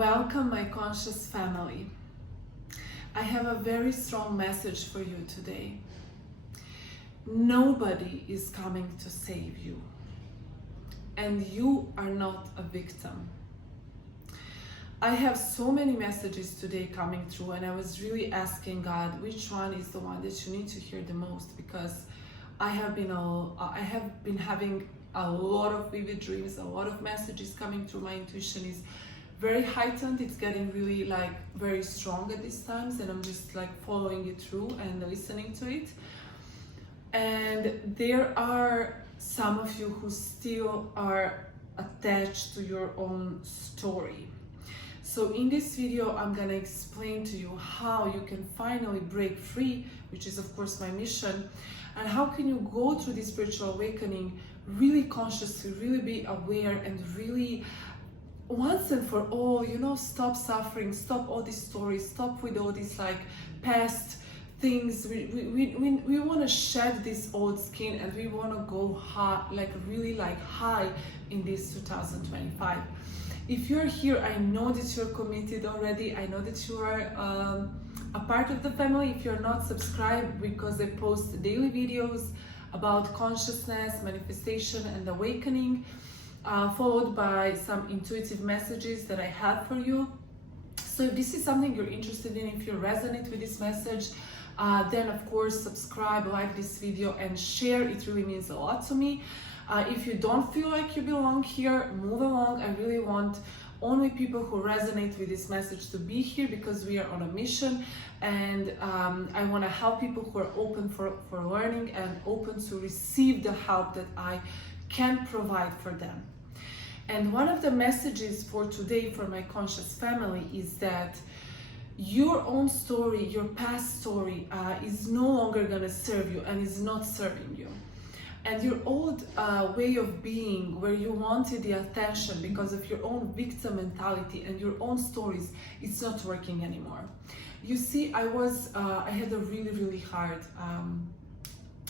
Welcome, my conscious family. I have a very strong message for you today. Nobody is coming to save you, and you are not a victim. I have so many messages today coming through, and I was really asking God, which one is the one that you need to hear the most, because I have been having a lot of vivid dreams, a lot of messages coming through. My intuition is very heightened. It's getting really very strong at these times, and I'm just following it through and listening to it. And there are some of you who still are attached to your own story. So in this video, I'm gonna explain to you how you can finally break free, which is of course my mission, and how can you go through this spiritual awakening really consciously, really be aware, and really once and for all, stop suffering, stop all these stories, stop with all these past things. We want to shed this old skin, and we want to go high, really high in this 2025. If you're here, I know that you're committed already. I know that you are a part of the family. If you're not subscribed, because I post daily videos about consciousness, manifestation, and awakening, followed by some intuitive messages that I have for you. So if this is something you're interested in, if you resonate with this message, then of course subscribe, like this video, and share. It really means a lot to me. If you don't feel like you belong here, move along. I really want only people who resonate with this message to be here, because we are on a mission, and I want to help people who are open for learning and open to receive the help that I can provide for them. And one of the messages for today for my conscious family is that your own story, your past story, is no longer going to serve you and is not serving you. And your old way of being, where you wanted the attention because of your own victim mentality and your own stories, it's not working anymore. You see, I had a really hard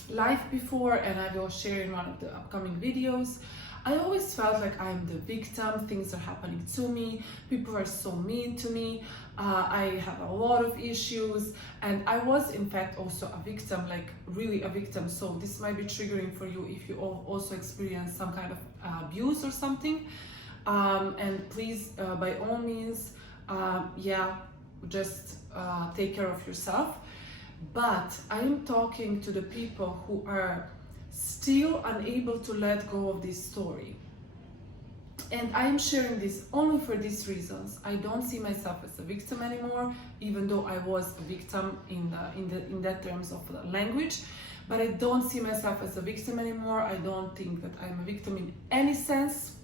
life before, and I will share in one of the upcoming videos. I always felt like I'm the victim, things are happening to me, people are so mean to me, I have a lot of issues, and I was in fact also a victim, really a victim. So this might be triggering for you if you also experience some kind of abuse or something, and please, by all means, just take care of yourself. But I am talking to the people who are still unable to let go of this story. And I am sharing this only for these reasons. I don't see myself as a victim anymore, even though I was a victim in that terms of the language. But I don't see myself as a victim anymore. I don't think that I'm a victim in any sense.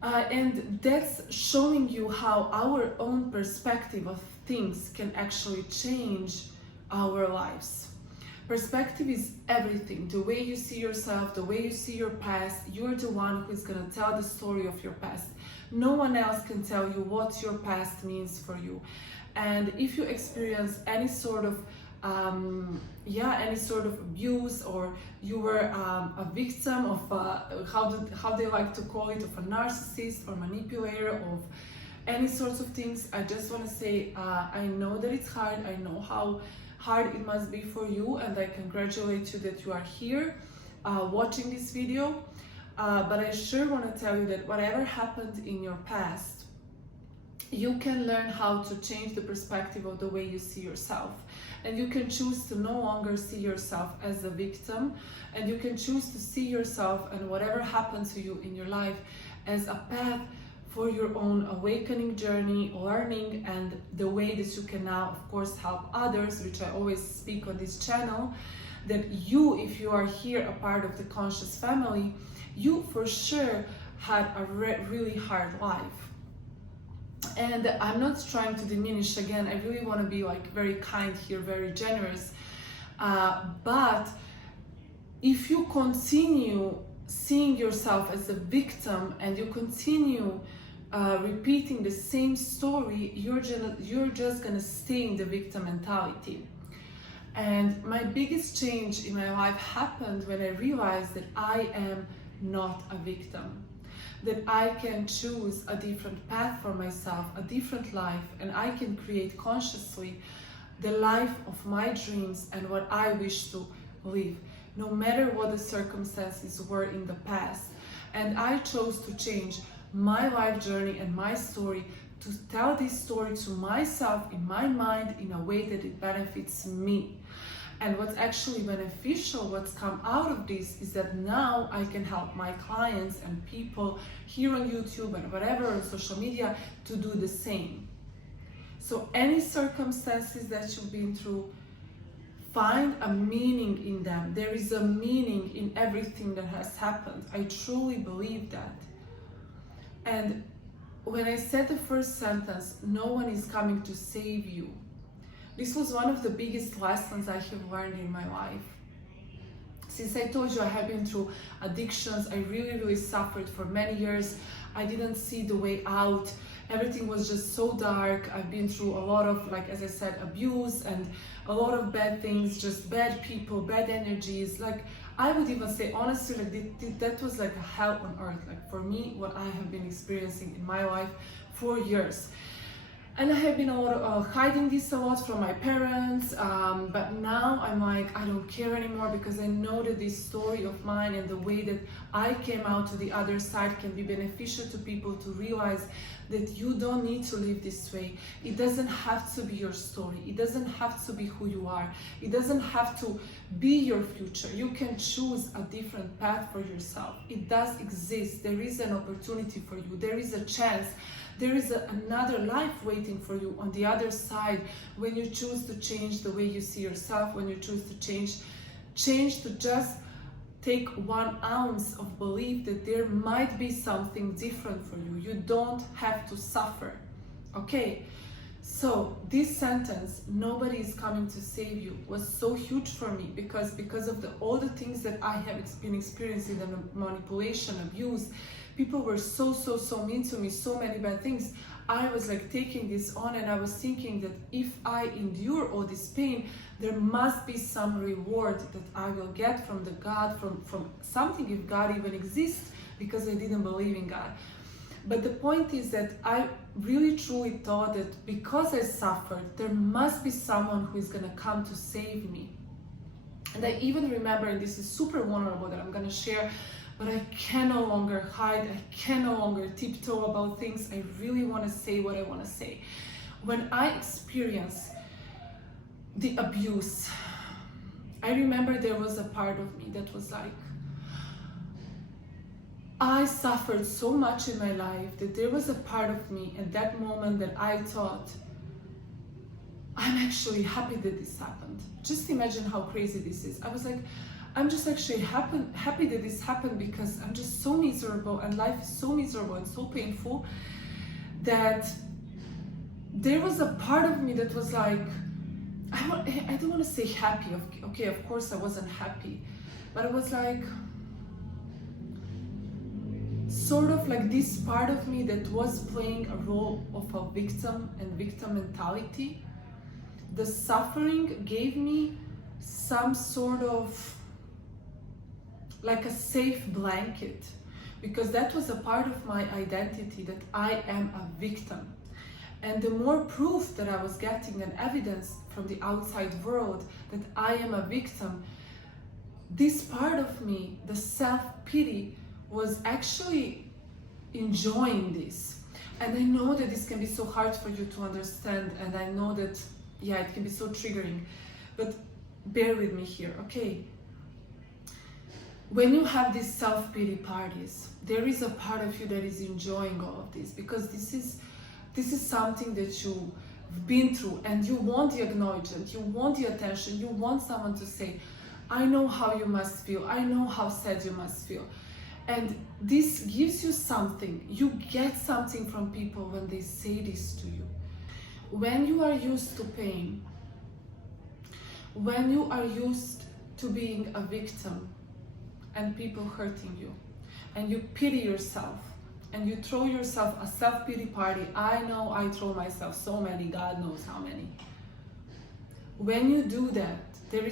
And that's showing you how our own perspective of things can actually change our lives. Perspective is everything. The way you see yourself, the way you see your past, you're the one who is going to tell the story of your past. No one else can tell you what your past means for you. And if you experience any sort of abuse, or you were a victim of how they like to call it, of a narcissist or manipulator, of any sorts of things, I just want to say, I know that it's hard. I know how hard it must be for you, and I congratulate you that you are here watching this video. But I sure want to tell you that whatever happened in your past, you can learn how to change the perspective of the way you see yourself. And you can choose to no longer see yourself as a victim, and you can choose to see yourself and whatever happened to you in your life as a path for your own awakening journey, learning, and the way that you can now, of course, help others, which I always speak on this channel, that you, if you are here a part of the conscious family, you for sure had a really hard life. And I'm not trying to diminish, again, I really want to be very kind here, very generous, but if you continue seeing yourself as a victim and you continue repeating the same story, you're just gonna stay in the victim mentality. And my biggest change in my life happened when I realized that I am not a victim. that I can choose a different path for myself, a different life, and I can create consciously the life of my dreams and what I wish to live, no matter what the circumstances were in the past. And I chose to change my life journey and my story, to tell this story to myself in my mind in a way that it benefits me. And what's actually beneficial, what's come out of this, is that now I can help my clients and people here on YouTube and whatever on social media to do the same. So any circumstances that you've been through, find a meaning in them. There is a meaning in everything that has happened. I truly believe that. And when I said the first sentence, no one is coming to save you, this was one of the biggest lessons I have learned in my life. Since I told you I have been through addictions, I really suffered for many years. I didn't see the way out. Everything was just so dark. I've been through a lot of, like, as I said, abuse and a lot of bad things, just bad people, bad energies. Like, I would even say, honestly, like that was like a hell on earth. Like, for me, what I have been experiencing in my life for years. And I have been hiding this a lot from my parents, but now I'm like, I don't care anymore, because I know that this story of mine and the way that I came out to the other side can be beneficial to people to realize that you don't need to live this way. It doesn't have to be your story. It doesn't have to be who you are. It doesn't have to be your future. You can choose a different path for yourself. It does exist. There is an opportunity for you. There is a chance. There is another life waiting for you on the other side when you choose to change the way you see yourself, when you choose to change to just take 1 ounce of belief that there might be something different for you. You don't have to suffer, okay? So this sentence, nobody is coming to save you, was so huge for me, because of all the things that I have been experiencing, the manipulation, abuse. People were so mean to me, so many bad things. I was like taking this on, and I was thinking that if I endure all this pain, there must be some reward that I will get from the God, from something, if God even exists, because I didn't believe in God. But the point is that I really truly thought that because I suffered, there must be someone who is gonna come to save me. And I even remember, and this is super vulnerable that I'm gonna share, but I can no longer hide, I can no longer tiptoe about things. I really want to say what I want to say. When I experienced the abuse, I remember there was a part of me that was like, I suffered so much in my life that there was a part of me at that moment that I thought, I'm actually happy that this happened. Just imagine how crazy this is. I was like, I'm just actually happy that this happened, because I'm just so miserable, and life is so miserable and so painful, that there was a part of me that was like, I don't want to say happy. Okay, of course I wasn't happy, but it was like, sort of like this part of me that was playing a role of a victim and victim mentality. The suffering gave me some sort of like a safe blanket, because that was a part of my identity, that I am a victim. And the more proof that I was getting and evidence from the outside world that I am a victim, this part of me, the self-pity, was actually enjoying this. And I know that this can be so hard for you to understand, and I know that, yeah, it can be so triggering, but bear with me here, okay? When you have these self-pity parties, there is a part of you that is enjoying all of this, because this is something that you've been through, and you want the acknowledgement, you want the attention, you want someone to say, I know how you must feel, I know how sad you must feel. And this gives you something. You get something from people when they say this to you. When you are used to pain, when you are used to being a victim and people hurting you, and you pity yourself, and you throw yourself a self-pity party. I know I throw myself so many, God knows how many. When you do that, there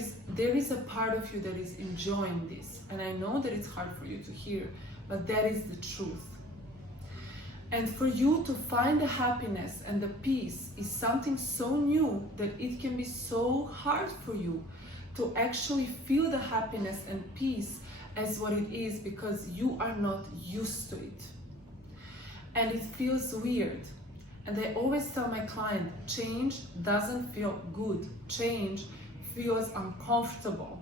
is a part of you that is enjoying this. And I know that it's hard for you to hear, but that is the truth. And for you to find the happiness and the peace is something so new that it can be so hard for you to actually feel the happiness and peace as what it is, because you are not used to it. And it feels weird. And I always tell my client, change doesn't feel good. Change feels uncomfortable.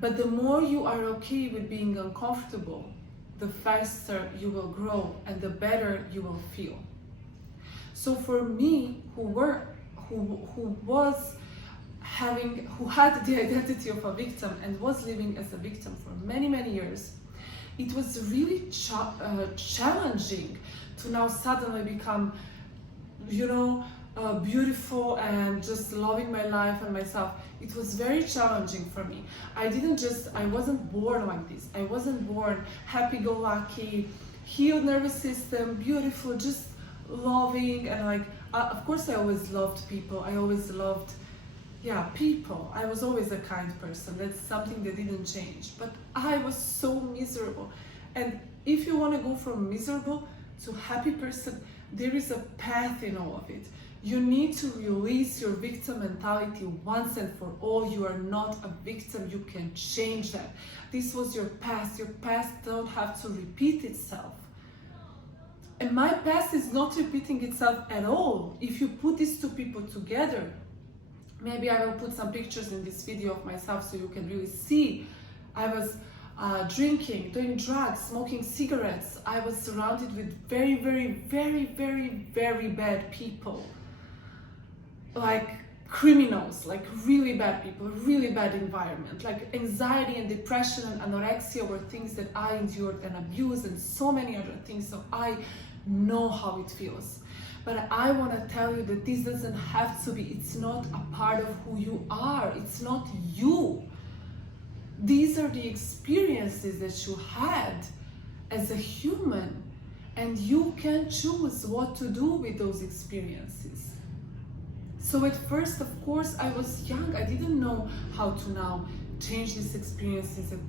But the more you are okay with being uncomfortable, the faster you will grow and the better you will feel. So for me, who had the identity of a victim and was living as a victim for many, many years, it was really challenging to now suddenly become, beautiful and just loving my life and myself. It was very challenging for me. I wasn't born like this. I wasn't born happy-go-lucky, healed nervous system, beautiful, just loving, and of course I always loved people. I always loved, people. I was always a kind person. That's something that didn't change. But I was so miserable. And if you want to go from miserable to happy person, there is a path in all of it. You need to release your victim mentality once and for all. You are not a victim. You can change that. This was your past. Your past don't have to repeat itself. And my past is not repeating itself at all. If you put these two people together, maybe I will put some pictures in this video of myself so you can really see. I was drinking, doing drugs, smoking cigarettes. I was surrounded with very, very, very, very, very bad people. Like criminals, like really bad people, really bad environment. Like anxiety and depression and anorexia were things that I endured, and abuse and so many other things. So I know how it feels. But I want to tell you that this doesn't have to be. It's not a part of who you are. It's not you. These are the experiences that you had as a human, and you can choose what to do with those experiences. So at first, of course, I was young. I didn't know how to now change these experiences and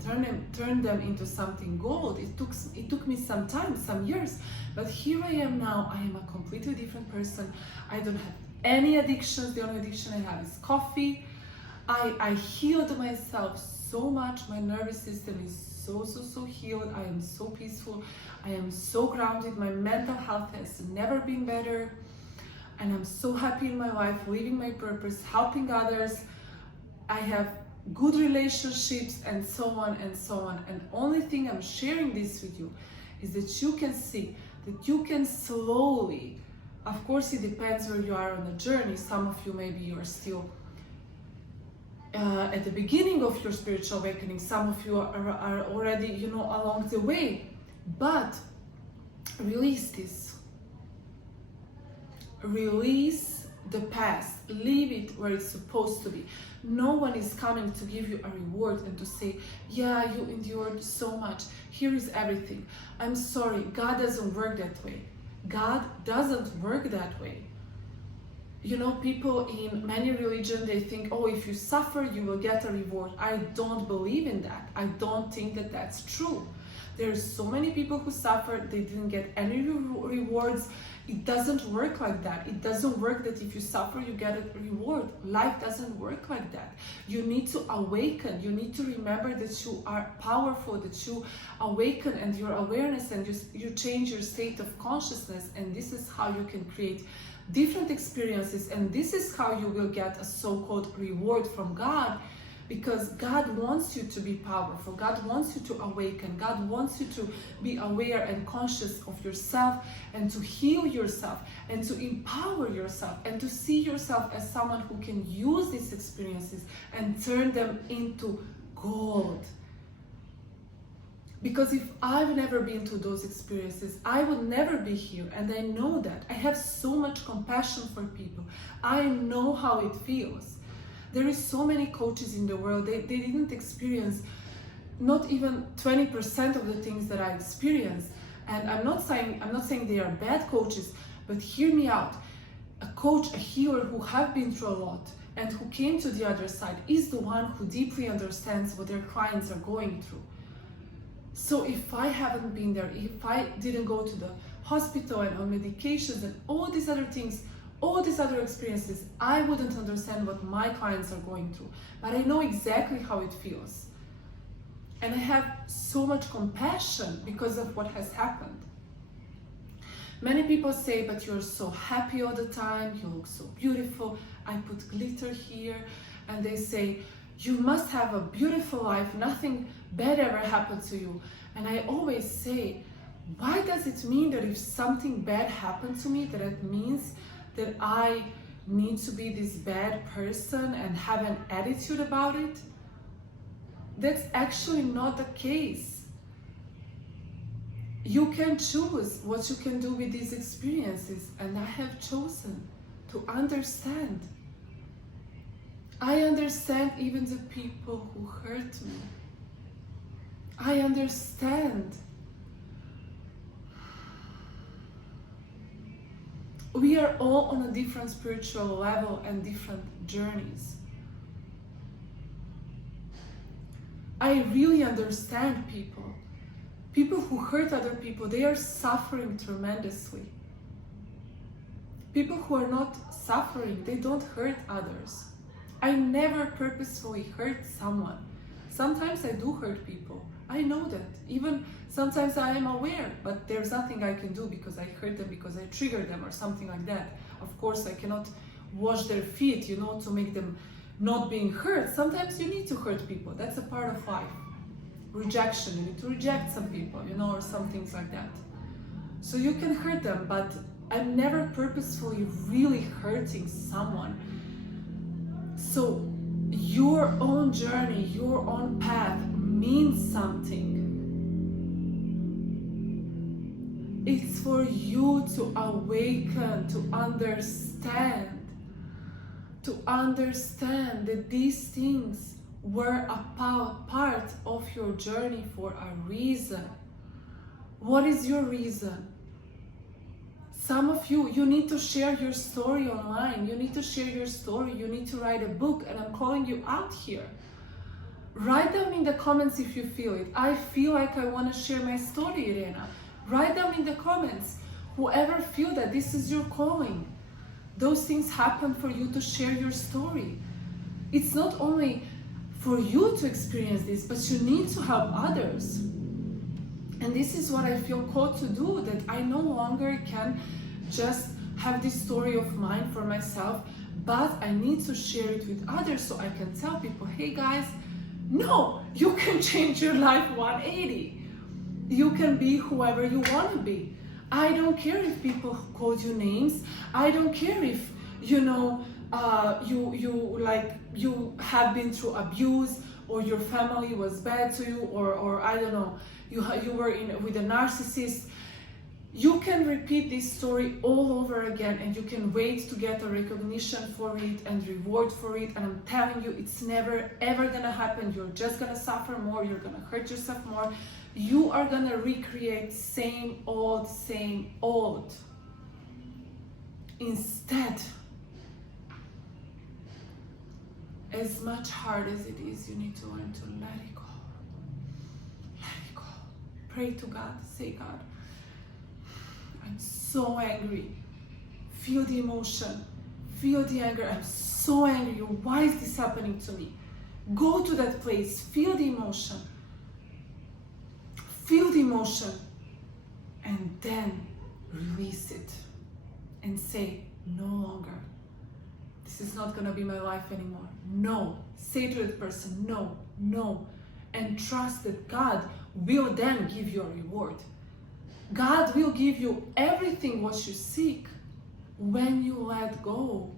turn them into something gold. It took me some time, some years, but here I am now. I am a completely different person. I don't have any addictions. The only addiction I have is coffee. I healed myself so much. My nervous system is so healed. I am so peaceful. I am so grounded. My mental health has never been better. And I'm so happy in my life, living my purpose, helping others. I have good relationships, and so on and so on. And only thing I'm sharing this with you is that you can see that you can slowly, of course it depends where you are on the journey. Some of you, maybe you're still at the beginning of your spiritual awakening. Some of you are already, along the way. But release this. Release the past. Leave it where it's supposed to be. No one is coming to give you a reward and to say, yeah, you endured so much. Here is everything. I'm sorry. God doesn't work that way. God doesn't work that way. People in many religions, they think, oh, if you suffer, you will get a reward. I don't believe in that. I don't think that that's true. There's so many people who suffered, they didn't get any rewards. It doesn't work like that. It doesn't work that if you suffer, you get a reward. Life doesn't work like that. You need to awaken. You need to remember that you are powerful, that you awaken and your awareness, and you change your state of consciousness. And this is how you can create different experiences. And this is how you will get a so-called reward from God. Because God wants you to be powerful. God wants you to awaken. God wants you to be aware and conscious of yourself, and to heal yourself, and to empower yourself, and to see yourself as someone who can use these experiences and turn them into gold. Because if I've never been to those experiences, I would never be here. And I know that. I have so much compassion for people. I know how it feels. There is so many coaches in the world, they didn't experience not even 20% of the things that I experienced. And I'm not saying they are bad coaches, but hear me out. A coach, a healer who have been through a lot and who came to the other side is the one who deeply understands what their clients are going through. So if I haven't been there, if I didn't go to the hospital and on medications and all these other things, all these other experiences, I wouldn't understand what my clients are going through, but I know exactly how it feels. And I have so much compassion because of what has happened. Many people say, but you're so happy all the time, you look so beautiful, I put glitter here, and they say, you must have a beautiful life, nothing bad ever happened to you. And I always say, why does it mean that if something bad happened to me, that it means that I need to be this bad person and have an attitude about it? That's actually not the case. You can choose what you can do with these experiences, and I have chosen to understand. I understand even the people who hurt me. I understand. We are all on a different spiritual level and different journeys. I really understand people. People who hurt other people, they are suffering tremendously. People who are not suffering, they don't hurt others. I never purposefully hurt someone. Sometimes I do hurt people. I know that. Even sometimes I am aware, but there's nothing I can do because I hurt them, because I triggered them or something like that. Of course, I cannot wash their feet, to make them not being hurt. Sometimes you need to hurt people. That's a part of life. Rejection, you need to reject some people, or some things like that. So you can hurt them, but I'm never purposefully really hurting someone. So your own journey, your own path means something. It's for you to awaken, to understand that these things were a part of your journey for a reason. What is your reason? Some of you need to share your story online. You need to share your story. You need to write a book, and I'm calling you out here. Write down in the comments if you feel it. I feel like I want to share my story, Irena. Write down in the comments. Whoever feel that this is your calling. Those things happen for you to share your story. It's not only for you to experience this, but you need to help others. And this is what I feel called to do, that I no longer can just have this story of mine for myself, but I need to share it with others so I can tell people, hey guys, no, you can change your life 180. You can be whoever you want to be. I don't care if people call you names. I don't care if, you have been through abuse, or your family was bad to you, or I don't know, you were with a narcissist. You can repeat this story all over again, and you can wait to get a recognition for it and reward for it. And I'm telling you, it's never ever gonna happen. You're just gonna suffer more. You're gonna hurt yourself more. You are gonna recreate same old. Instead, as much hard as it is, you need to learn to let it go. Let it go. Pray to God. Say, God, I'm so angry. Feel the emotion. Feel the anger. I'm so angry. Why is this happening to me? Go to that place. Feel the emotion. Feel the emotion. And then release it. And say, no longer. This is not going to be my life anymore. No. Say to that person, no. And trust that God will then give you a reward. God will give you everything what you seek when you let go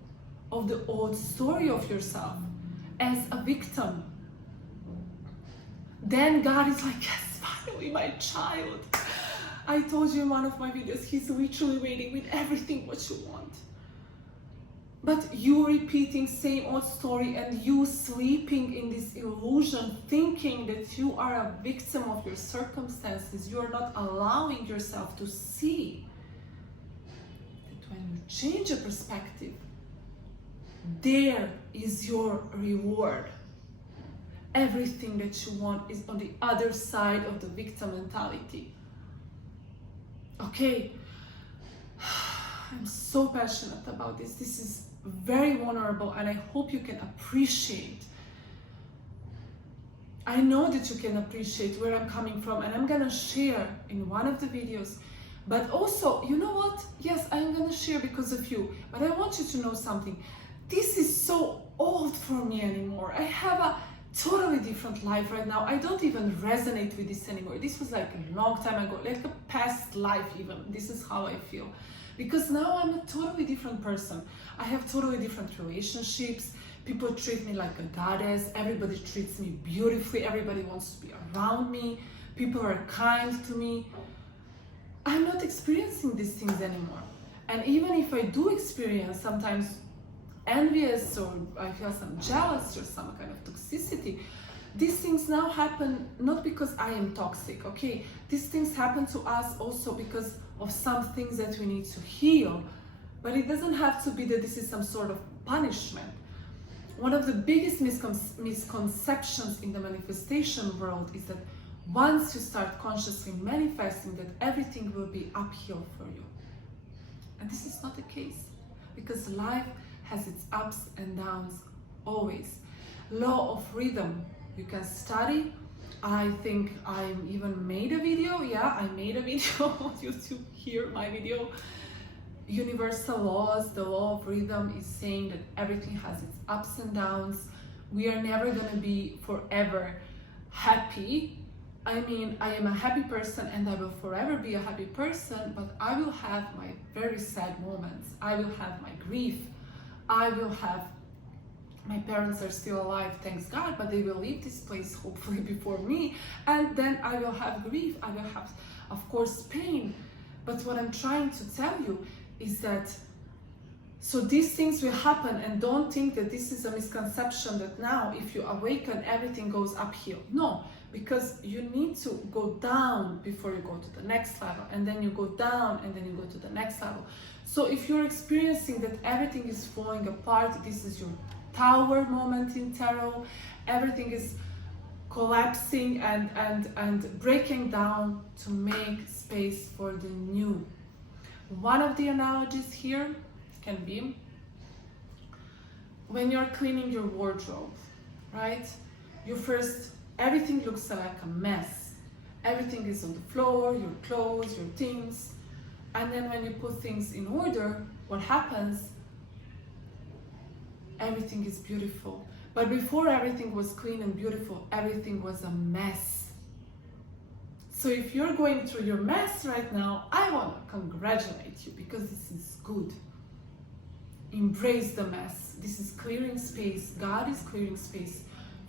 of the old story of yourself as a victim. Then God is like, yes, finally, my child. I told you in one of my videos, he's literally waiting with everything what you want. But you repeating same old story, and you sleeping in this illusion, thinking that you are a victim of your circumstances. You are not allowing yourself to see that when you change your perspective, there is your reward. Everything that you want is on the other side of the victim mentality. Okay, I'm so passionate about this. This is very vulnerable, and I hope you can appreciate. I know that you can appreciate where I'm coming from, and I'm gonna share in one of the videos. But also, you know what? Yes, I'm gonna share because of you, but I want you to know something. This is so old for me anymore. I have a totally different life right now. I don't even resonate with this anymore. This was like a long time ago, like a past life even. This is how I feel. Because now I'm a totally different person. I have totally different relationships. People treat me like a goddess. Everybody treats me beautifully. Everybody wants to be around me. People are kind to me. I'm not experiencing these things anymore. And even if I do experience sometimes envious, or I feel some jealous or some kind of toxicity, these things now happen not because I am toxic, okay? These things happen to us also because of some things that we need to heal. But it doesn't have to be that this is some sort of punishment. One of the biggest misconceptions in the manifestation world is that once you start consciously manifesting, that everything will be uphill for you. And this is not the case, because life has its ups and downs always. Law of rhythm, you can study. I think I even made a video. Yeah, I made a video on YouTube. Here, my video. Universal laws, the law of rhythm is saying that everything has its ups and downs. We are never gonna be forever happy. I mean, I am a happy person and I will forever be a happy person, but I will have my very sad moments. I will have my grief. I will have, my parents are still alive, thanks God, but they will leave this place hopefully before me. And then I will have grief. I will have, of course, pain. But what I'm trying to tell you is that, so these things will happen, and don't think that this is a misconception that now if you awaken, everything goes uphill. No, because you need to go down before you go to the next level, and then you go down, and then you go to the next level. So if you're experiencing that everything is falling apart, this is your tower moment in tarot, everything is collapsing and breaking down to make space for the new. One of the analogies here can be when you're cleaning your wardrobe, right? You first, everything looks like a mess. Everything is on the floor, your clothes, your things. And then when you put things in order, what happens? Everything is beautiful. But before everything was clean and beautiful, everything was a mess. So if you're going through your mess right now, I want to congratulate you, because this is good. Embrace the mess. This is clearing space. God is clearing space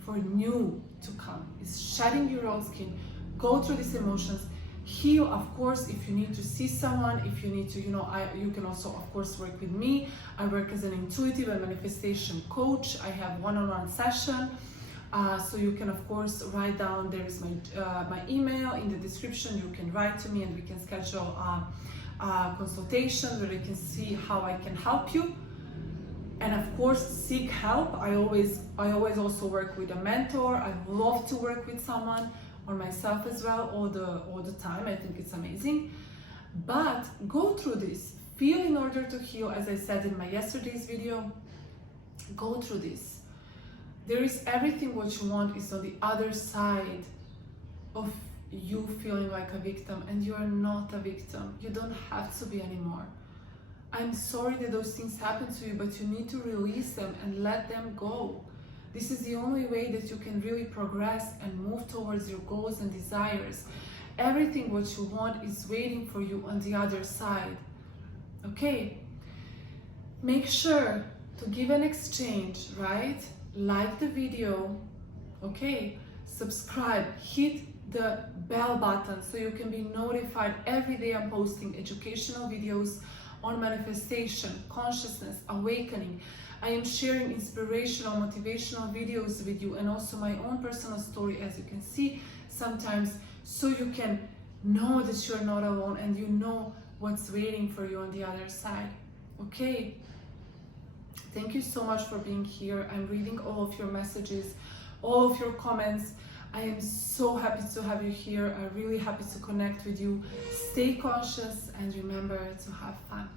for new to come. It's shedding your old skin. Go through these emotions. Heal, of course, if you need to see someone, if you need to, you can also, of course, work with me. I work as an intuitive and manifestation coach. I have one-on-one session. So you can, of course, write down, there is my email in the description. You can write to me and we can schedule a consultation where you can see how I can help you. And of course, seek help. I always also work with a mentor. I love to work with someone, or myself as well, all the time. I think it's amazing. But go through this. Feel in order to heal, as I said in my yesterday's video. Go through this. There is everything what you want is on the other side of you feeling like a victim, and you are not a victim. You don't have to be anymore. I'm sorry that those things happen to you, but you need to release them and let them go. This is the only way that you can really progress and move towards your goals and desires. Everything what you want is waiting for you on the other side. Okay? Make sure to give an exchange, right? Like the video, okay? Subscribe, hit the bell button so you can be notified every day. I'm posting educational videos on manifestation, consciousness, awakening. I am sharing inspirational, motivational videos with you, and also my own personal story, as you can see sometimes, so you can know that you're not alone and you know what's waiting for you on the other side. Okay? Thank you so much for being here. I'm reading all of your messages, all of your comments. I am so happy to have you here. I'm really happy to connect with you. Stay conscious and remember to have fun.